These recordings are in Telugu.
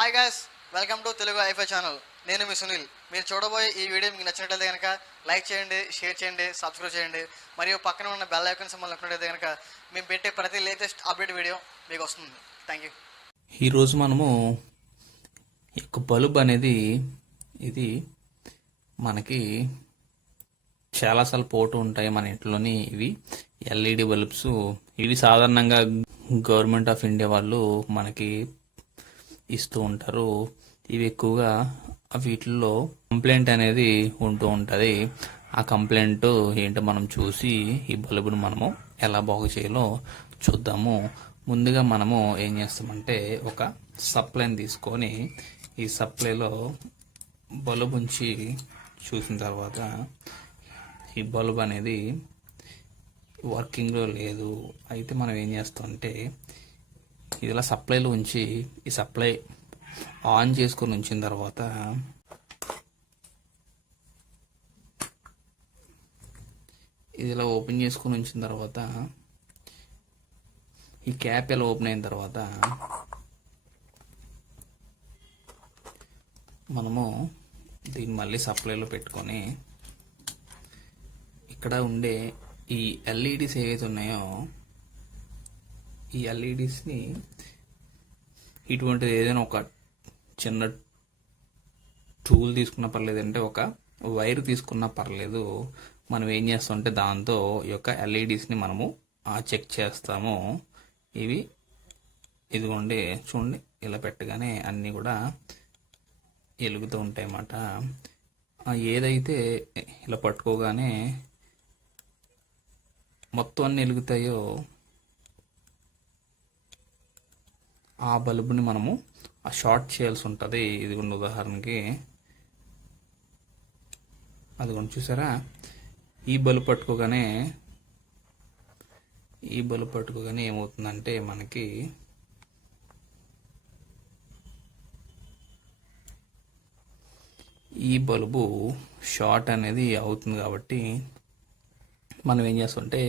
Hi guys, welcome to Telugu ఐఫై ఛానల్. నేను మీ సునీల్. మీరు చూడబోయే ఈ వీడియో మీకు నచ్చినట్లయితే కనుక లైక్ చేయండి, షేర్ చేయండి, సబ్స్క్రైబ్ చేయండి. మరియు పక్కన ఉన్న బెల్ ఐకాన్ సింబల్ నొక్కినట్లయితే కనుక మేము పెట్టే ప్రతి లేటెస్ట్ అప్డేట్ వీడియో మీకు వస్తుంది. Thank you. ఈరోజు మనము బల్బ్ అనేది ఇది మనకి చాలాసార్లు పోతూ ఉంటాయి మన ఇంట్లోని. ఇవి ఎల్ఈడి బల్బ్స్. ఇవి సాధారణంగా గవర్నమెంట్ ఆఫ్ ఇండియా వాళ్ళు మనకి ఇస్తూ ఉంటారు. ఇవి ఎక్కువగా వీటిల్లో కంప్లైంట్ అనేది ఉంటూ ఉంటుంది. ఆ కంప్లైంట్ ఏంటో మనం చూసి ఈ బల్బును మనము ఎలా బాగు చేయాలో చూద్దాము. ముందుగా మనము ఏం చేస్తామంటే ఒక సప్లైని తీసుకొని ఈ సప్లైలో బల్బ్ ఉంచి చూసిన తర్వాత ఈ బల్బ్ అనేది వర్కింగ్లో లేదు. అయితే మనం ఏం చేస్తామంటే ఇలా సప్లైలో ఉంచి ఈ సప్లై ఆన్ చేసుకొని ఉంచిన తర్వాత ఇది ఇలా ఓపెన్ చేసుకొని ఉంచిన తర్వాత ఈ క్యాప్ ఇలా ఓపెన్ అయిన తర్వాత మనము దీన్ని మళ్ళీ సప్లైలో పెట్టుకొని ఇక్కడ ఉండే ఈ ఎల్ఈడీస్ ఏవైతే ఉన్నాయో ఈ ఎల్ఈడీస్ని ఇటువంటిది ఏదైనా ఒక చిన్న టూల్ తీసుకున్నా పర్లేదు, అంటే ఒక వైర్ తీసుకున్నా పర్లేదు. మనం ఏం చేస్తామంటే దాంతో ఈ యొక్క ఎల్ఈడీస్ని మనము చెక్ చేస్తాము. ఇవి ఇదిగోండి చూడండి, ఇలా పెట్టగానే అన్నీ కూడా వెలుగుతూ ఉంటాయి అన్నమాట. ఏదైతే ఇలా పట్టుకోగానే మొత్తం అన్నీ వెలుగుతాయో ఆ బల్బుని మనము షార్ట్ చేయాల్సి ఉంటుంది. ఇదిగోండి ఉదాహరణకి అదిగోండి చూసారా, ఈ బల్బు పట్టుకోగానే ఏమవుతుందంటే మనకి ఈ బల్బు షార్ట్ అనేది అవుతుంది. కాబట్టి మనం ఏం చేస్తామంటే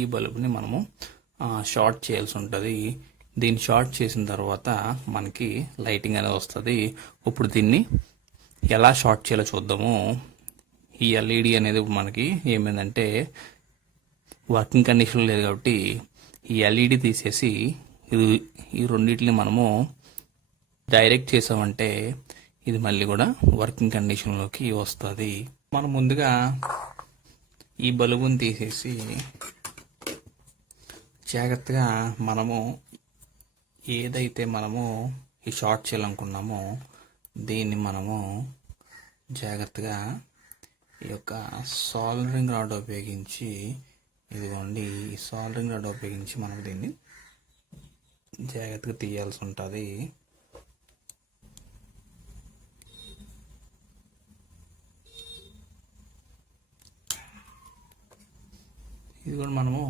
ఈ బల్బుని మనము షార్ట్ చేయాల్సి ఉంటుంది. దీన్ని షార్ట్ చేసిన తర్వాత మనకి లైటింగ్ అనేది వస్తుంది. ఇప్పుడు దీన్ని ఎలా షార్ట్ చేయాలో చూద్దాము. ఈ ఎల్ఈడి అనేది మనకి ఏమైందంటే వర్కింగ్ కండిషన్లో లేదు కాబట్టి ఈ ఎల్ఈడి తీసేసి ఈ రెండింటిని మనము డైరెక్ట్ చేసామంటే ఇది మళ్ళీ కూడా వర్కింగ్ కండిషన్లోకి వస్తుంది. మనం ముందుగా ఈ బల్బుని తీసేసి జాగ్రత్తగా మనము ఏదైతే మనము ఈ షార్ట్ చేయాలనుకున్నామో దీన్ని మనము జాగ్రత్తగా ఈ యొక్క సాల్డరింగ్ రాడ్ ఉపయోగించి, ఇదిగోండి ఈ సాల్డరింగ్ రాడ్ ఉపయోగించి మనం దీన్ని జాగ్రత్తగా తీయాల్సి ఉంటుంది. ఇది కూడా మనము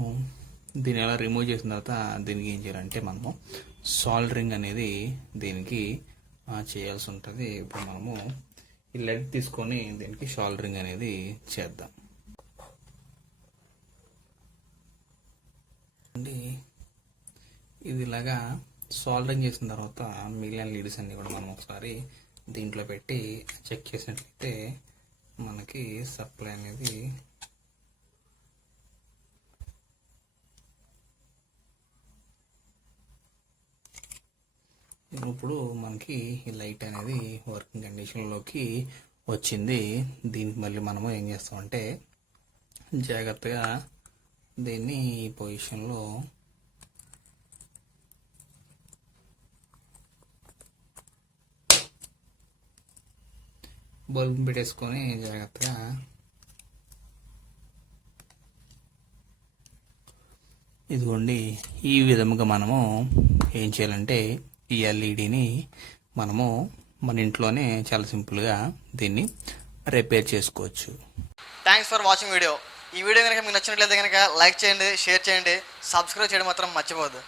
దీన్ని ఎలా రిమూవ్ చేసిన తర్వాత దీనికి ఏం చేయాలంటే మనము సాల్డరింగ్ అనేది దీనికి చేయాల్సి ఉంటుంది. ఇప్పుడు మనము ఈ లెడ్ తీసుకొని దీనికి సాల్డరింగ్ అనేది చేద్దాం. ఇది ఇలాగా సాల్డరింగ్ చేసిన తర్వాత మిగిలిన లీడ్స్ అన్ని కూడా మనం ఒకసారి దీంట్లో పెట్టి చెక్ చేసినట్లయితే మనకి సప్లై అనేది ఇప్పుడు మనకి ఈ లైట్ అనేది వర్కింగ్ కండిషన్లోకి వచ్చింది. దీనికి మళ్ళీ మనము ఏం చేస్తామంటే జాగ్రత్తగా దీన్ని ఈ పొజిషన్లో బల్బ్ పెట్టేసుకొని జాగ్రత్తగా ఇదిగోండి ఈ విధముగా మనము ఏం చేయాలంటే ఈ ఎల్ఈడిని మనము మన ఇంట్లోనే చాలా సింపుల్గా దీన్ని రిపేర్ చేసుకోవచ్చు. Thanks for watching video. ఈ వీడియో కనుక మీకు నచ్చినట్లయితే కనుక లైక్ చేయండి, షేర్ చేయండి, సబ్స్క్రైబ్ చేయడం మాత్రం మర్చిపోవద్దు.